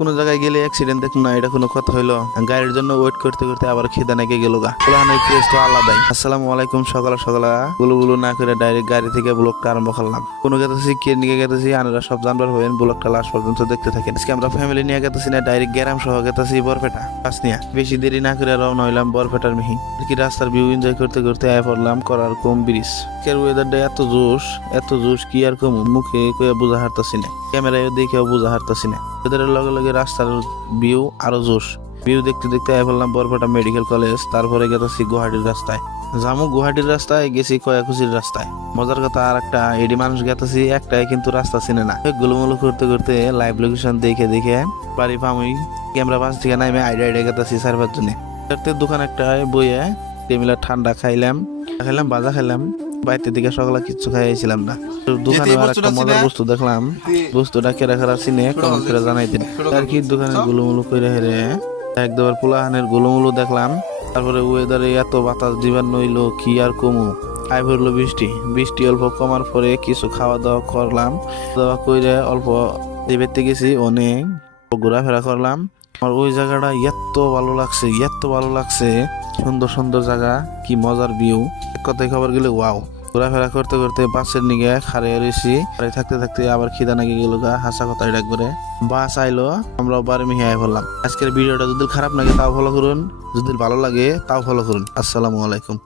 কোনো জায়গায় গেলে অ্যাক্সিডেন্ট দেখুন না, এটা কোনো কথা হইলো? গাড়ির জন্য ওয়েট করতে করতে আবার খিদা নাকি গেল গা। পোলাহানের ক্রেজ তো আলাদাই। আসসালামু আলাইকুম। সকালে সকালে গুলো না করে ডাইরেক্ট গাড়ি থেকে ব্লগটা আরম্ভ করলাম। কোনো গেতেছি, কে নিয়ে গেতেছি, আনারা সব জানবার হবেন। ব্লগটা লাস্ট পর্যন্ত দেখতে থাকেন। আজকে আমরা ফ্যামিলি নিয়ে গেতেছি না, ডাইরেক্ট গ্যারাম সহ গেতেছি বরপেটা বাস নিয়ে। বেশি দেরি না করে রওনা হইলাম বরপেটার মিহি। কি রাস্তার ভিউ এনজয় করতে করতে আয় পড়লাম করার কম ব্রিজ। এর ওয়েদারটা এত জোশ কি আর কম মুখে কয়ে বোঝা হারতাছি না, ক্যামেরায় দেখেও বোঝা হারতাছি না। ওয়েদারের লগে লগে রাস্তার ভিউ আরো জোশ। ভিউ দেখতে দেখতে আয় পড়লাম বরপেটা মেডিকেল কলেজ। তারপরে গেছি গুয়াহাটির রাস্তায়। জামু গুয়াহাটির রাস্তায় গেছি কয়াকুচির রাস্তায়। মজার কথা আর একটা, এডি মানুষ গেতেছি একটাই কিন্তু রাস্তা চিনে না। গোলমুলো করতে করতে লাইভ লোকেশন দেখে দেখে বাড়ি পামুই ক্যামেরা পাশ থেকে নামে আইডিয়া গেতেছি 4-5 জনে। দোকান একটা বইয়ে টেবিলা ঠান্ডা খাইলাম বাজা খাইলাম। বাইরের দিকে সকালে কিছু খাইছিলাম না। দোকানে আর একটা মজার বস্তু দেখলাম। বস্তুটা কেরা চিনে কমেন্ট করে জানাই দিন। আর কি দোকানে গুলুমুলু করে হেরে একদম পোলাহানের গুলুমুলু দেখলাম। তারপরে ওয়েদারে এত বাতাস দিবার নইলো কি আর কমু। আই ভরলো বৃষ্টি অল্প কমার পরে কিছু খাওয়া দাওয়া করলাম। দাওয়া করে অল্প দেখতে গেছি, অনেক ঘোরাফেরা করলাম। আর ওই জায়গাটা এত ভালো লাগছে, সুন্দর সুন্দর জায়গা, কি মজার ভিউ। কথায় খবর গেলে ওয়াও। ঘোরাফেরা করতে করতে বাসের নিগে খাড়িয়ে রয়েছি। থাকতে থাকতে আবার খিদা নাকি গেল গা। হাসা কথায় ডাক করে বাস আইলো, আমরা বারে মিহিয়ে বললাম। আজকের ভিডিওটা যদি খারাপ লাগে তাও ফলো করুন, যদি ভালো লাগে তাও ফলো করুন। আসসালামু আলাইকুম।